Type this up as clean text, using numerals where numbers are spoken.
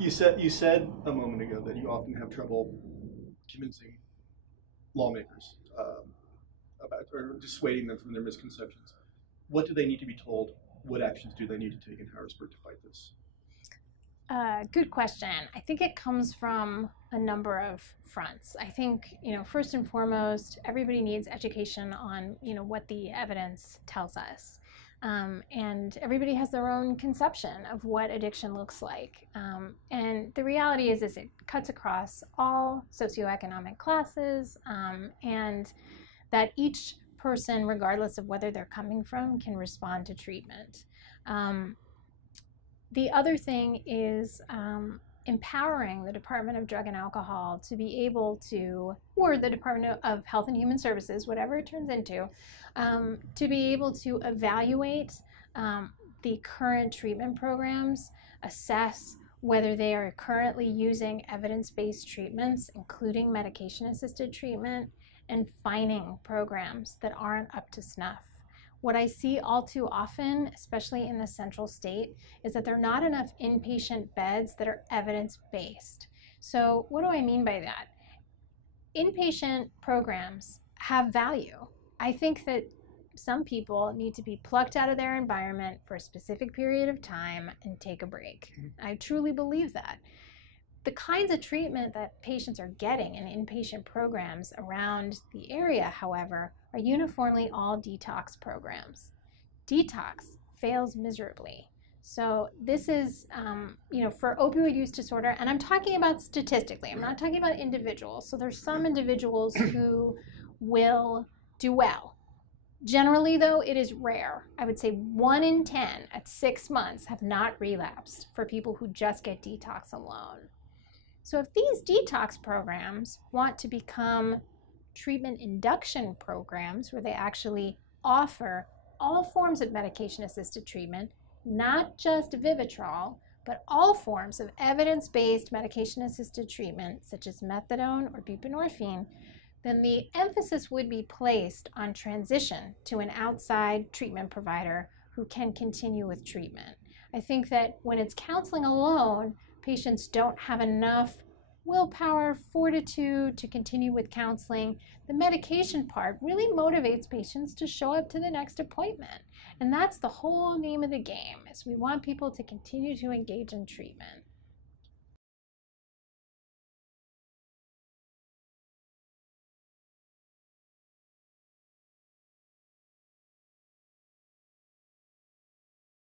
You said a moment ago that you often have trouble convincing lawmakers about, or dissuading them from their misconceptions. What do they need to be told? What actions do they need to take in Harrisburg to fight this? Good question. I think it comes from a number of fronts. I think, first and foremost, everybody needs education on, what the evidence tells us. And everybody has their own conception of what addiction looks like. And the reality is it cuts across all socioeconomic classes, and that each person, regardless of whether they're coming from, can respond to treatment. The other thing is empowering the Department of Drug and Alcohol to be able to, or the Department of Health and Human Services, whatever it turns into, to be able to evaluate the current treatment programs, assess whether they are currently using evidence-based treatments, including medication-assisted treatment, and fining programs that aren't up to snuff. What I see all too often, especially in the central state, is that there are not enough inpatient beds that are evidence-based. So what do I mean by that? Inpatient programs have value. I think that some people need to be plucked out of their environment for a specific period of time and take a break. I truly believe that. The kinds of treatment that patients are getting in inpatient programs around the area, however, are uniformly all detox programs. Detox fails miserably. So this is, for opioid use disorder, and I'm talking about statistically, I'm not talking about individuals. So there's some individuals who will do well. Generally, though, it is rare. I would say 1 in 10 at 6 months have not relapsed for people who just get detox alone. So if these detox programs want to become treatment induction programs where they actually offer all forms of medication-assisted treatment, not just Vivitrol, but all forms of evidence-based medication-assisted treatment, such as methadone or buprenorphine, then the emphasis would be placed on transition to an outside treatment provider who can continue with treatment. I think that when it's counseling alone, patients don't have enough willpower, fortitude to continue with counseling. The medication part really motivates patients to show up to the next appointment. And that's the whole name of the game, is we want people to continue to engage in treatment.